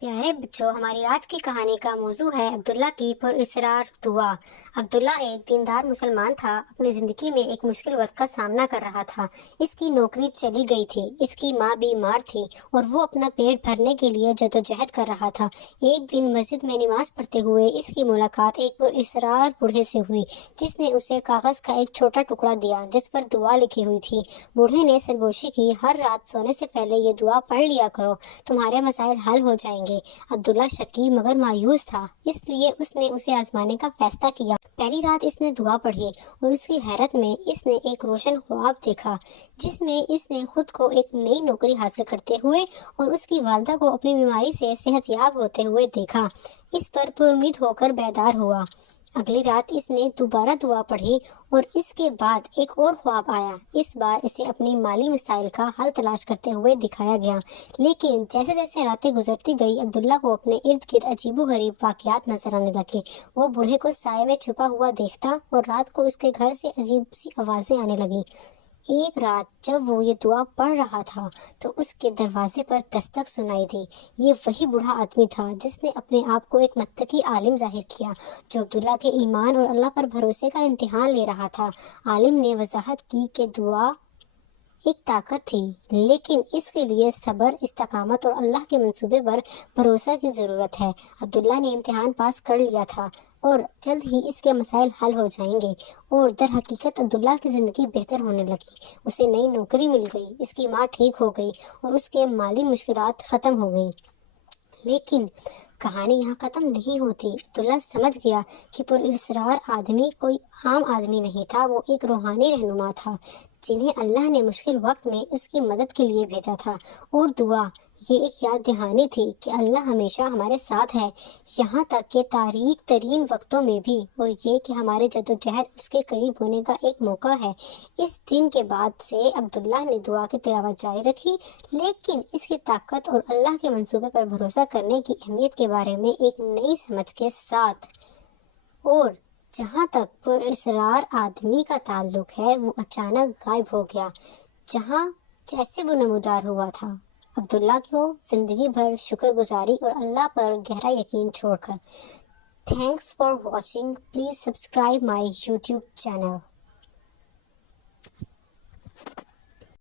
پیارے بچوں، ہماری آج کی کہانی کا موضوع ہے عبداللہ کی پراسرار دعا۔ عبداللہ ایک دیندار مسلمان تھا۔ اپنی زندگی میں ایک مشکل وقت کا سامنا کر رہا تھا۔ اس کی نوکری چلی گئی تھی، اس کی ماں بیمار تھی اور وہ اپنا پیٹ بھرنے کے لیے جدوجہد کر رہا تھا۔ ایک دن مسجد میں نماز پڑھتے ہوئے اس کی ملاقات ایک پراسرار بوڑھے سے ہوئی، جس نے اسے کاغذ کا ایک چھوٹا ٹکڑا دیا جس پر دعا لکھی ہوئی تھی۔ بوڑھے نے سرگوشی کی، ہر رات سونے سے پہلے یہ دعا پڑھ لیا کرو، تمہارے مسائل حل ہو جائیں گے۔ عبداللہ شکی مگر مایوس تھا، اس لیے اس نے اسے آزمانے کا فیصلہ کیا۔ پہلی رات اس نے دعا پڑھی اور اس کی حیرت میں اس نے ایک روشن خواب دیکھا، جس میں اس نے خود کو ایک نئی نوکری حاصل کرتے ہوئے اور اس کی والدہ کو اپنی بیماری سے صحت یاب ہوتے ہوئے دیکھا۔ اس پر امید ہو کر بیدار ہوا۔ اگلی رات اس نے دوبارہ دعا پڑھی اور اس کے بعد ایک اور خواب آیا۔ اس بار اسے اپنی مالی مسائل کا حل تلاش کرتے ہوئے دکھایا گیا، لیکن جیسے جیسے راتیں گزرتی گئی عبداللہ کو اپنے ارد گرد عجیب و غریب واقعات نظر آنے لگے۔ وہ بوڑھے کو سائے میں چھپا ہوا دیکھتا اور رات کو اس کے گھر سے عجیب سی آوازیں آنے لگیں۔ ایک رات جب وہ یہ دعا پڑھ رہا تھا تو اس کے دروازے پر دستک سنائی دی۔ یہ وہی بوڑھا آدمی تھا جس نے اپنے آپ کو ایک متقی عالم ظاہر کیا، جو عبداللہ کے ایمان اور اللہ پر بھروسے کا امتحان لے رہا تھا۔ عالم نے وضاحت کی کہ دعا ایک طاقت تھی، لیکن اس کے لیے صبر، استقامت اور اللہ کے منصوبے پر بھروسہ کی ضرورت ہے۔ عبداللہ نے امتحان پاس کر لیا تھا اور جلد ہی اس کے مسائل حل ہو جائیں گے، اور در حقیقت عبداللہ کی زندگی بہتر ہونے لگی۔ اسے نئی نوکری مل گئی، اس کی ماں ٹھیک ہو گئی اور اس کے مالی مشکلات ختم ہو گئیں۔ لیکن کہانی یہاں ختم نہیں ہوتی۔ عبداللہ سمجھ گیا کہ پراسرار آدمی کوئی عام آدمی نہیں تھا، وہ ایک روحانی رہنما تھا جنہیں اللہ نے مشکل وقت میں اس کی مدد کے لیے بھیجا تھا۔ اور دعا یہ ایک یاد دہانی تھی کہ اللہ ہمیشہ ہمارے ساتھ ہے، یہاں تک کہ تاریک ترین وقتوں میں بھی، اور یہ کہ ہمارے جدوجہد اس کے قریب ہونے کا ایک موقع ہے۔ اس دن کے بعد سے عبداللہ نے دعا کی تلاوت جاری رکھی، لیکن اس کی طاقت اور اللہ کے منصوبے پر بھروسہ کرنے کی اہمیت کے بارے میں ایک نئی سمجھ کے ساتھ۔ اور جہاں تک پراسرار آدمی کا تعلق ہے، وہ اچانک غائب ہو گیا جیسے وہ نمودار ہوا تھا، عبداللہ کو زندگی بھر شکر گزاری اور اللہ پر گہرا یقین چھوڑ کر۔ Thanks for watching, please subscribe my YouTube channel.